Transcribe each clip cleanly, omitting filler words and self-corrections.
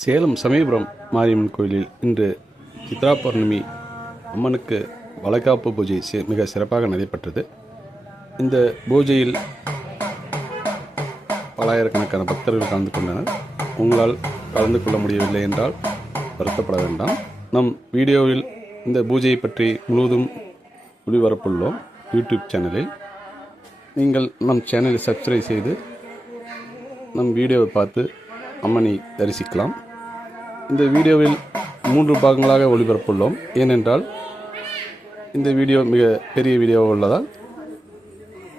சேலம் சமயபுரம் மாரியம்மன் கோயிலில் இன்று சித்ரா பௌர்ணமி அம்மனுக்கு வளைகாப்பு பூஜை மிக சிறப்பாக நடைபெற்றது. இந்த பூஜையில் பலாயிரக்கணக்கான பக்தர்கள் கலந்து கொண்டனர். உங்களால் கலந்து கொள்ள முடியவில்லை என்றால் வருத்தப்பட வேண்டாம். நம் வீடியோவில் இந்த பூஜையை பற்றி முழுவதும் ஒளிபரப்புள்ளோம் யூடியூப் சேனலில். நீங்கள் நம் சேனலை சப்ஸ்கிரைப் செய்து நம் வீடியோவை பார்த்து அம்மனை தரிசிக்கலாம். இந்த வீடியோவில் 3 பாகங்களாக ஒளிபரப்புள்ளோம். ஏனென்றால் இந்த வீடியோ மிக பெரிய வீடியோ உள்ளதால்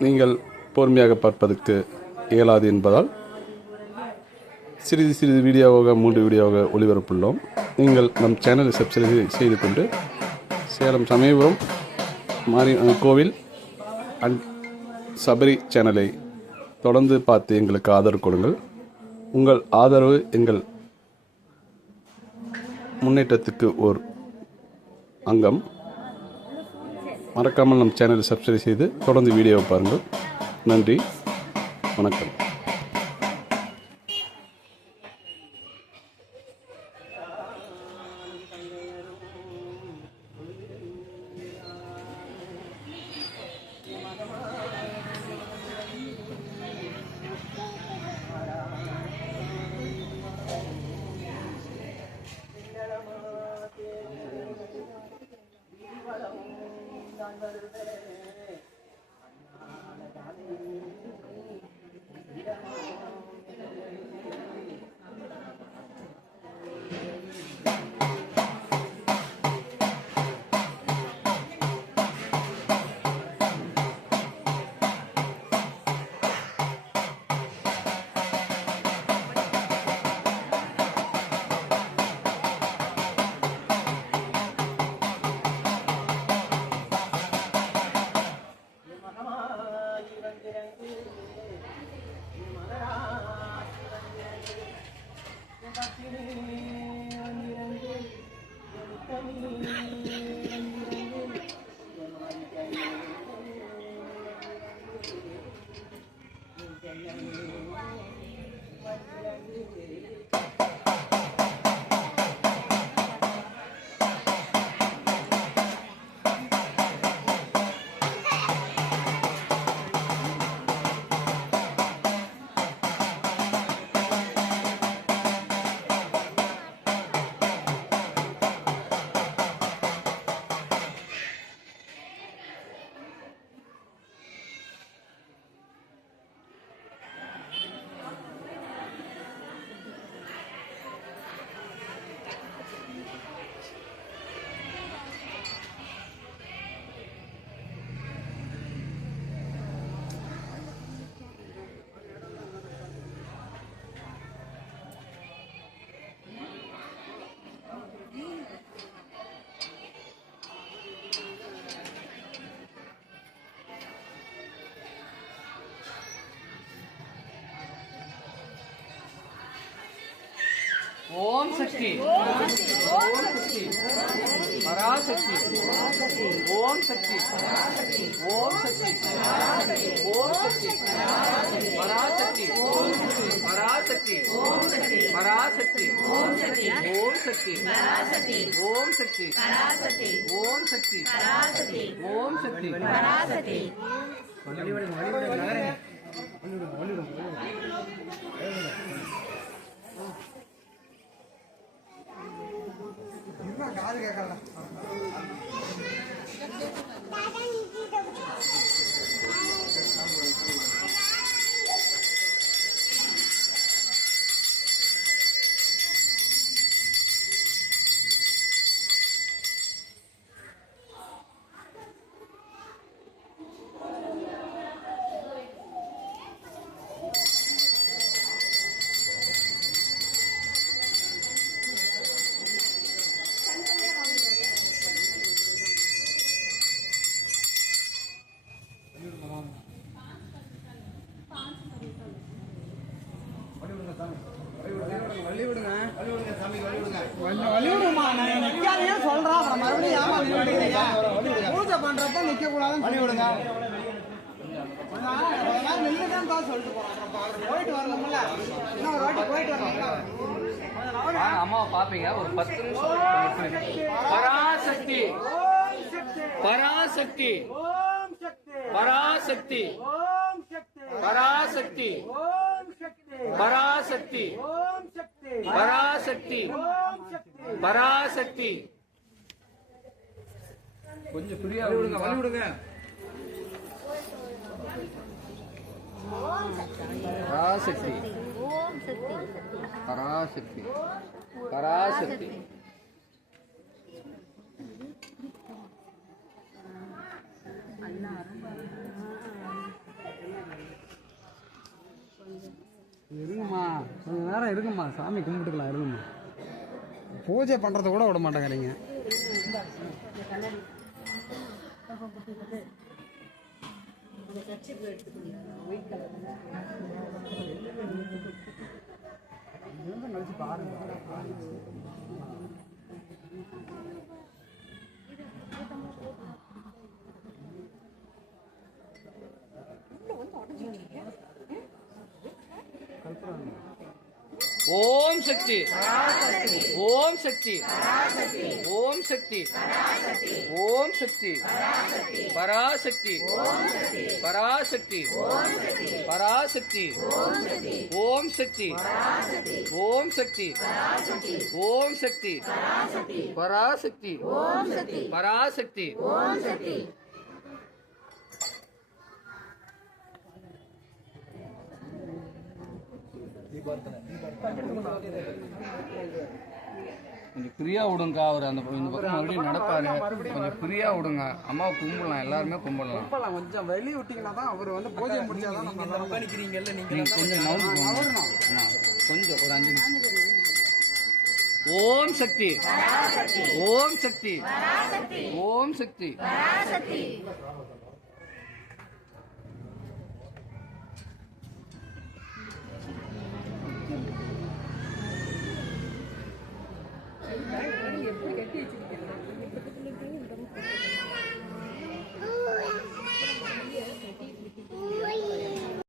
நீங்கள் பொறுமையாக பார்ப்பதற்கு இயலாது என்பதால் சிறிது சிறிது வீடியோவாக 3 வீடியோவாக ஒளிபரப்புள்ளோம். நீங்கள் நம் சேனலை சப்ஸ்கிரைப் செய்து கொண்டு சேலம் சமயபுரம் மாரியம்மன் கோவில் அண்ட் சபரி சேனலை தொடர்ந்து பார்த்து எங்களுக்கு ஆதரவு கொடுங்கள். உங்கள் ஆதரவு எங்கள் முன்னேற்றத்துக்கு ஓர் அங்கம். மறக்காமல் நம் சேனலை சப்ஸ்கிரைப் செய்து தொடர்ந்து வீடியோவை பாருங்கள். நன்றி, வணக்கம். ओम शक्ति पराशक्ति ओम शक्ति ओम शक्ति ओम शक्ति पराशक्ति पराशक्ति पराशक्ति ओम शक्ति ओम शक्ति ओम शक्ति ओम शक्ति ओम शक्ति காது கேட்கல. வழிவிடுமா நான் நிக்காதையே சொல்றேன். அப்புறம் மறுபடியும் ஏமா வழிவிடுறீங்க? பூஜை பண்றப்ப நிக்க கூடாதுன்னு வழிவிடுங்க. நின்றுதான் தான் சொல்லிட்டு போறோம். போயிட்டு வரணும்ல, இன்னும் ஒரு வாட்டி போயிட்டு வரணும்ல. அம்மாவை பாப்பீங்க ஒரு 10 நிமிஷம். பராசக்தி பராசக்தி ஓம் சக்தி பராசக்தி ஓம் சக்தி பராசக்தி ஓம் சக்தி பராசக்தி ஓம் சக்தி பராசக்தி ஓம் சக்தி பராசக்தி. கொஞ்சம் ஃப்ரீயா விடுங்க, வழி விடுங்க. பராசக்தி ஓம் சக்தி பராசக்தி பராசக்தி. இருங்கம்மா கொஞ்ச நேரம் இருக்குமா, சாமி கும்பிட்டுக்கலாம் இருங்கம்மா. பூஜை பண்றத கூட விட மாட்டேங்கிறீங்க. கழிச்சு பாருங்க. ஓம் சக்தி ஓம் சக்தி ஓம் சக்தி ஓம் சக்தி பராசக்தி பராசக்தி பராசக்தி ஓம் சக்தி ஓம் சக்தி ஓம் சக்தி பராசக்தி பராசக்தி. கொஞ்சம் ஃப்ரீயா விடுங்க. அவர் அந்த இந்த பக்கம் மறுபடியும் நடப்பாரு. கொஞ்சம் ஃப்ரீயா விடுங்க. அம்மாவை கும்பிடலாம், எல்லாருமே கும்பிடலாம். இப்பலாம் கொஞ்சம் வெளிய விட்டீங்கன்னா தான் அவர் வந்து பூஜை முடிச்சாதான் நம்ம நீங்க கொஞ்சம் நவுந்து கொஞ்சம் ஒரு 5 நிமிஷம். ஓம் சக்தி ஓம் சக்தி ஓம் சக்தி